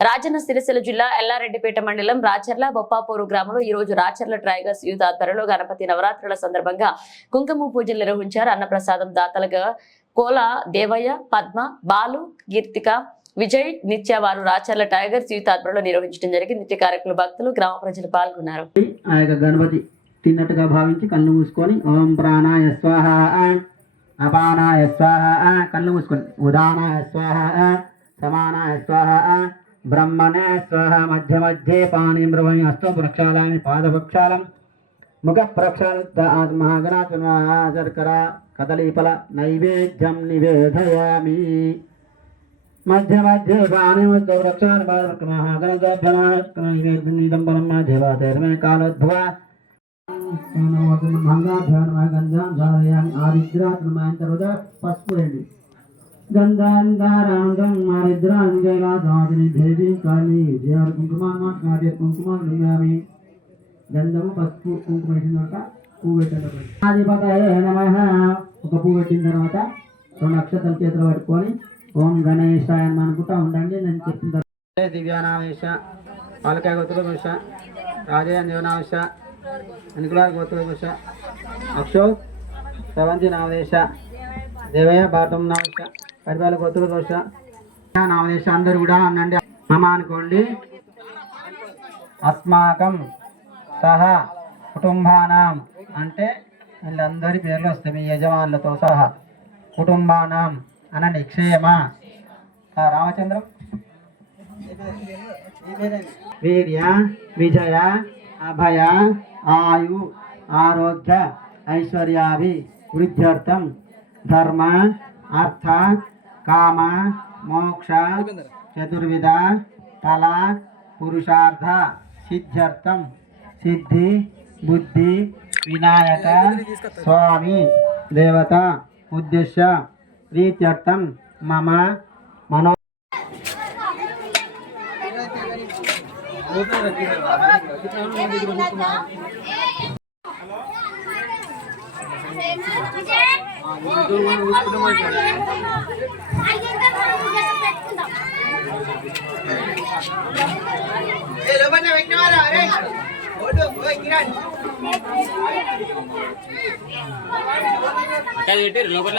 రాజన్న సిరిసిల్ల జిల్లా ఎల్లారెడ్డిపేట మండలం రాచర్ల బొప్పాపూరు గ్రామంలో ఈ రోజు రాచర్ల టైగర్స్ యూత్ ఆధ్వర్యంలో గణపతి నవరాత్రుల సందర్భంగా కుంకుమ పూజలు నిర్వహించారు. అన్నప్రసాదం దాతలుగా కోల దేవయ్య, పద్మ, బాలు, కీర్తిక, విజయ్, నిత్య వారు రాచర్ల టైగర్స్ యూత్ ఆధ్వర్యంలో నిర్వహించడం జరిగింది. నిత్య కార్యక్రమ భక్తులు, గ్రామ ప్రజలు పాల్గొన్నారు. గణపతి తిన్నట్టుగా భావించి కళ్ళు మూసుకొని ఓం ప్రాణాయ స్వాహ, అపానాయ స్వాహ, కళ్ళు మూసుకొని ఉదానాయ స్వాహ, సమానాయ స్వాహ, బ్రహ్మణే స్వాహ, మధ్య మధ్యే పాణి బ్రహ్మణి హస్తం ప్రక్షాళామి పాదప్రక్షాళం ముఖ ప్రక్షాళిత ఆత్మగణాశర్కర కదలీఫల నైవేద్యం నివేదయామి మధ్య మధ్యే పాణి ప్రక్షాళ పాదప్రక్షాళం దేవాదేర్మే కాలోద్భవ తర్వాత పసుపు వేయండి. గంధాంధారాంగం ఆరిద్రాంగైలాసాదిని దేవి కాళీ దేవర కుంకుమాన్మాటి కుంకుమామి గంధము పసుపు కుంకుమ వేసిన తర్వాత పువ్వు పెట్టండి. ఆదిపతయే నమః. ఒక పువ్వు పెట్టిన తర్వాత 2 అక్షతలు చేతిలో పట్టుకొని ఓం గణేశాయ అని అనుకుంటా ఉండండి. నేను చెప్పిన తర్వాత దివ్యానావేశ పాలకాయ గోత్రవేశ రాజేయ దేవనావేశ అనుకుల గోత్రవేశ అక్షో శ్రవంతి నావేశ దేవయ్య బాటం నావేశ పరిపాల గోత్ర దోష నామదేశ అందరు కూడా అనండి. మమ అనుకోండి. అస్మాకం సహా కుటుంబానాం అంటే వీళ్ళందరి పేర్లు వస్తాయి. మీ యజమానులతో సహా కుటుంబానాం అనండి. క్షేమ రామచంద్రం, వీర్య, విజయ, అభయ, ఆయు, ఆరోగ్య, ఐశ్వర్యాభి వృద్ధ్యర్థం ధర్మ, అర్థ, కామ, మోక్ష, చతుర్విధ ఫల పురుషార్థ సిద్ధ్యర్థం సిద్ధి బుద్ధి వినాయక స్వామి దేవత ఉద్దేశ్య ప్రీత్యర్థం మమ మనో లోపల